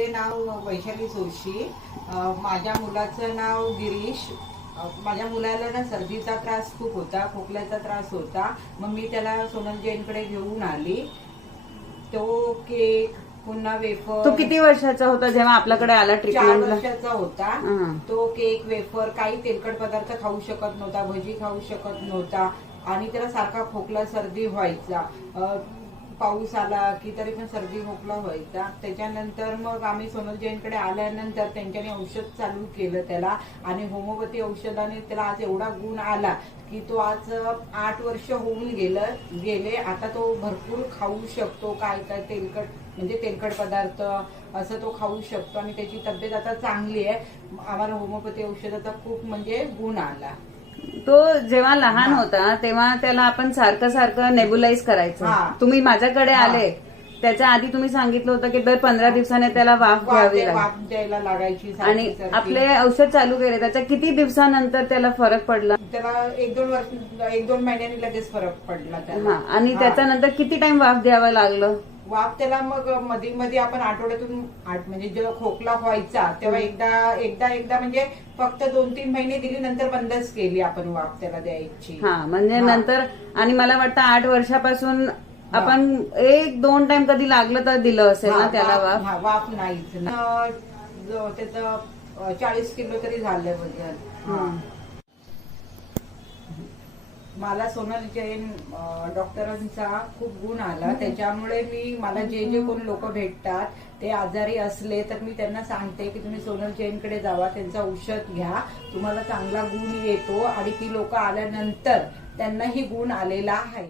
माझे नाव वैशाली जोशी. माझ्या मुलाचं नाव गिरीश. माझ्या मुलाला ना सर्दीचा त्रास खूप होता, खोकल्याचा त्रास होता. मग मी त्याला सोनल जैनकडे घेऊन आली. तो केक पुन्हा वेफर. तो किती वर्षाचा होता जेव्हा आपल्याकडे आला 4 ट्रीटमेंटला? वर्षाचा होता. तो केक वेफर काही तेलकट पदार्थ खाऊ शकत नव्हता, भजी खाऊ शकत नव्हता आणि त्याला सारखा खोकला सर्दी व्हायचा. पाऊस आला की तरी पण सर्दी खोकला व्हायचा. त्याच्यानंतर मग आम्ही सोनल जैनकडे आल्यानंतर त्यांच्याने औषध चालू केलं त्याला आणि होमिओपॅथी औषधाने त्याला आज एवढा गुण आला की तो आज 8 वर्ष होऊन गेले. आता तो भरपूर खाऊ शकतो. काय काय तेलकट पदार्थ असं तो खाऊ शकतो आणि त्याची तब्येत आता चांगली आहे. आम्हाला होमिओपॅथी औषधाचा खूप म्हणजे गुण आला. तो जेव्हा लहान होता तेव्हा त्याला आपण सारखं नेबुलाइज करायचं. तुम्ही माझ्याकडे आले त्याच्या आधी तुम्ही सांगितलं होतं की दर 15 दिवसाने त्याला वाफ द्यायला लागायची आणि आपले औषध चालू केले. त्याच्या किती दिवसानंतर त्याला फरक पडला? त्याला 1-2 महिन्यांनी लगेच फरक पडला त्याला. आणि त्याच्यानंतर किती टाइम वाफ द्यावं लागलं? वाफ त्याला मग मध्ये आपण आठवड्यातून म्हणजे जेव्हा खोकला व्हायचा तेव्हा एकदा म्हणजे फक्त 2-3 महिने दिली, नंतर बंदच केली आपण वाफ त्याला द्यायची. म्हणजे नंतर. आणि मला वाटतं 8 वर्षापासून आपण 1-2 टाइम कधी लागलं तर दिलं असेल ना त्याला वाफ? वाफ नाहीच. त्याचं 40 किलो तरी झालं वजन. मला सोनल जैन डॉक्टरांचा खूप गुण आला. त्याच्यामुळे मला जे कोण लोक भेटतात ते आजारी असले तर मी त्यांना सांगते की तुम्ही सोनल जैनकडे जावा, त्यांचं औषध घ्या, तुम्हाला चांगला गुण येतो. आणि ती लोक आल्यानंतर त्यांनाही गुण आलेला आहे.